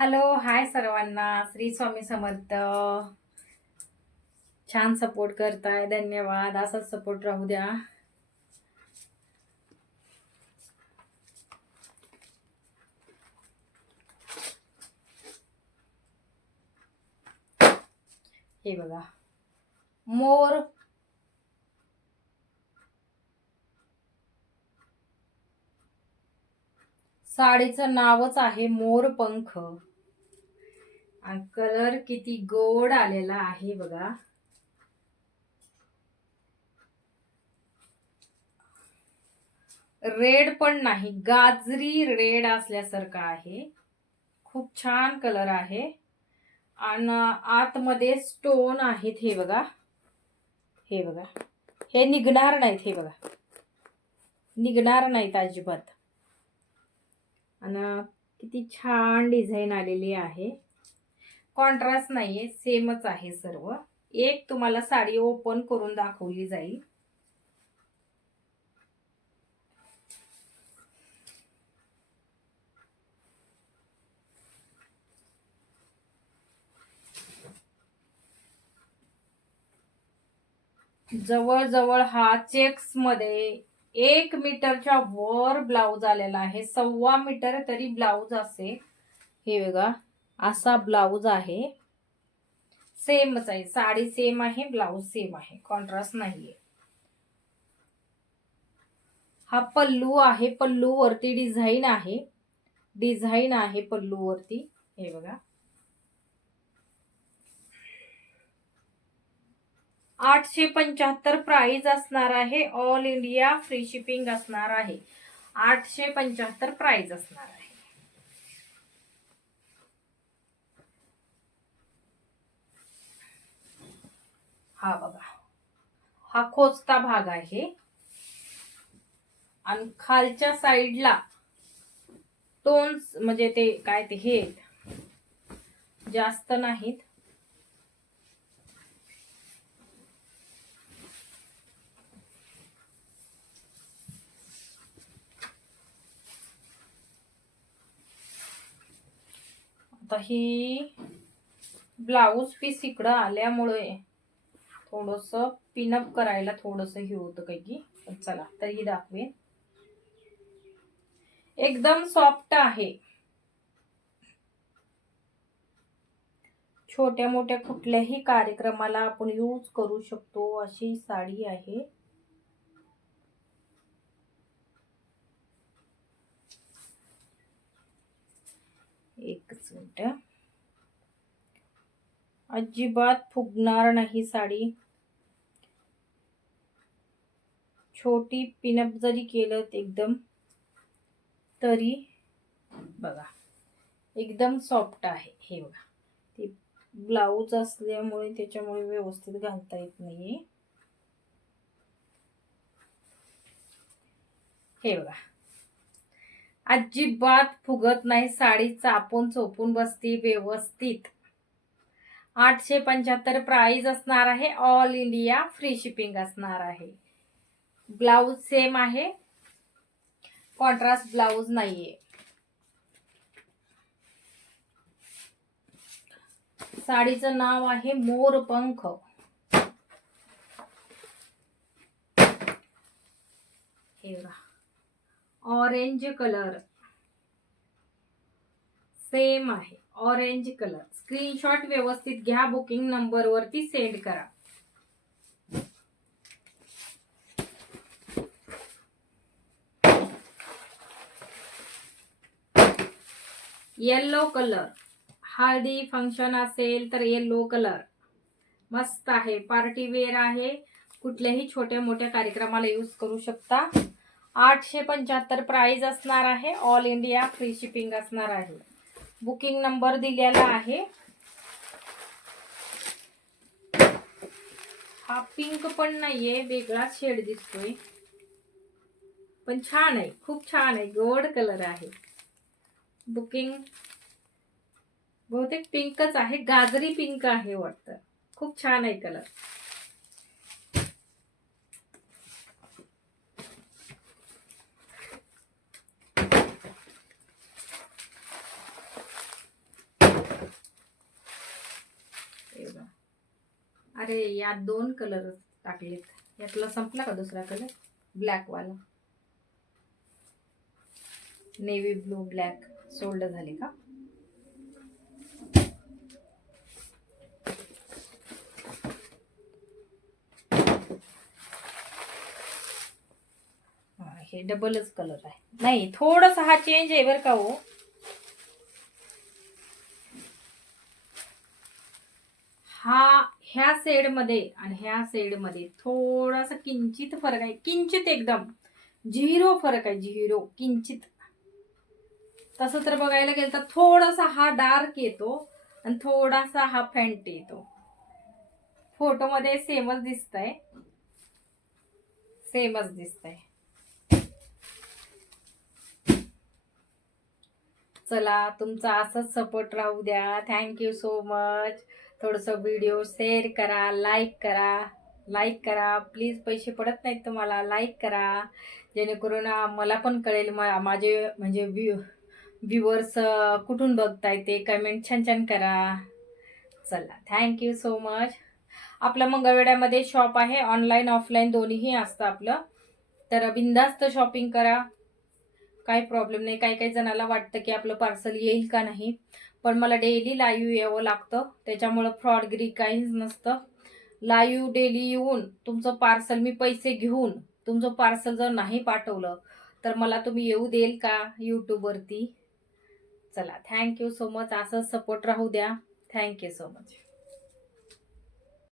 Hello hi सर्वांना. श्री स्वामी समर्थ. छान support करताय. धन्यवाद. असाच सपोर्ट राहू द्या. हे बघा. मोर. साडीचं नावच आहे मोरपंख. पंख कलर किती गोड आलेला आहे बघा. रेड पण नाही गाजरी रेड असल्यासारखा आहे. खूप छान कलर आहे. आणि आतमध्ये स्टोन आहेत हे बघा. हे बघा. हे निघणार नाहीत हे बघा. निघणार नाहीत अजिबात. आणि किती छान डिझाईन आलेली आहे. कॉन्ट्रास्ट नाहीये सेमच आहे सर्व. एक तुम्हाला साडी ओपन करून दाखवली जाईल. जवळजवळ हा चेक्समध्ये एक मीटरच्या वर ब्लाऊज आलेला आहे. सव्वा मीटर तरी ब्लाऊज असे हे बघा. असा ब्लाऊज आहे. सेमच आहे. साडी सेम आहे ब्लाऊज सेम आहे. कॉन्ट्रास्ट नाहीये. हा पल्लू आहे. पल्लू वरती डिझाईन आहे. डिझाईन आहे पल्लू वरती. हे बघा. आठशे पंच्याहत्तर प्राईज असणार आहे. ऑल इंडिया फ्री शिपिंग असणार आहे. आठशे पंच्याहत्तर प्राइज असणार आहे. हा बघा. हा खोचता भाग आहे. आणि खालच्या साईडला टोन्स म्हणजे ते काय ते हे जास्त नाहीत. आता ही ब्लाऊज पीस इकडं आल्यामुळे थोडस पिनअप करायला थोडस हे होतं काही की. चला तरी दाखवेन. एकदम सॉफ्ट आहे. छोट्या मोठ्या कुठल्याही कार्यक्रमाला आपण यूज करू शकतो अशी साडी आहे. एकच मिनटं. अजिबात फुगणार नाही साडी. छोटी पिनअप जरी केलं एकदम तरी बघा एकदम सॉफ्ट आहे हे बघा. ते ब्लाऊज असल्यामुळे त्याच्यामुळे व्यवस्थित घालता येत नाही हे बघा. अजिबात फुगत नाही साडी चापून चोपून बसती व्यवस्थित. आठशे पंच्याहत्तर प्राईज असणार आहे. ऑल इंडिया फ्री शिपिंग असणार आहे. ब्लाऊज सेम आहे. कॉन्ट्रास्ट ब्लाऊज नाहीये. साडीचं नाव आहे मोरपंख पंख. ऑरेंज कलर सेम आहे. Orange colour. स्क्रीनशॉट व्यवस्थित घ्या बुकिंग नंबरवरती सेंड करा. येल्लो कलर हळदी फंक्शन असेल तर येल्लो कलर मस्त आहे. पार्टी वेअर आहे. कुठल्याही छोट्या मोठ्या कार्यक्रमाला यूज करू शकता. आठशे पंच्याहत्तर प्राइस असणार आहे. ऑल इंडिया फ्री शिपिंग असणार आहे. बुकिंग नंबर दिलेला आहे. हा पिंक पण नाहीये वेगळाच शेड दिसतोय. पण छान आहे खूप छान आहे गोड कलर आहे. बुकिंग बहुतेक पिंकच आहे गाजरी पिंक आहे वाटतं. खूप छान आहे कलर अरे यात दोन कलर टाकलेत. यातला संपला का दुसरा कलर ब्लॅकवाला नेव्ही ब्लू ब्लॅक सोल्ड झाले का? हे डबलच कलर आहे. नाही थोडस हा चेंज आहे बरं का हो. हा ह्या सेडमध्ये आणि ह्या सेडमध्ये थोडासा किंचित फरक आहे. किंचित एकदम. झिरो फरक आहे झिरो. किंचित. तसं तर बघायला गेलं तर थोडासा हा डार्क येतो आणि थोडासा हा फॅन्ट येतो. फोटोमध्ये सेमच दिसतंय. सेमच दिसतंय. चला तुमचा असंच सपोर्ट राहू द्या. थँक्यू सो मच थोडंसं व्हिडिओ शेअर करा लाईक करा लाईक करा. प्लीज पैसे पडत नाहीत तुम्हाला. लाईक करा. जेणेकरून मला पण कळेल मा माझे म्हणजे व्ह्यू व्ह्युअर्स कुठून बघताय ते कमेंट छान छान करा. चला थँक्यू सो मच आपलं मंगळवेड्यामध्ये शॉप आहे. ऑनलाईन ऑफलाईन दोन्हीही असतं आपलं. तर बिंदास्त शॉपिंग करा. काही प्रॉब्लेम नाही. काही काही जणाला वाटतं की आपलं पार्सल येईल का नाही. पण मला डेली लाईव्ह यावं लागतं. त्याच्यामुळं फ्रॉड फ्रॉडगिरी काहीच नसतं. लाईव्ह डेली येऊन तुमचं पार्सल मी पैसे घेऊन तुमचं पार्सल जर नाही पाठवलं तर मला तुम्ही येऊ देईल का यूट्यूबवरती चला थँक्यू सो मच असंच सपोर्ट राहू द्या. Thank you so much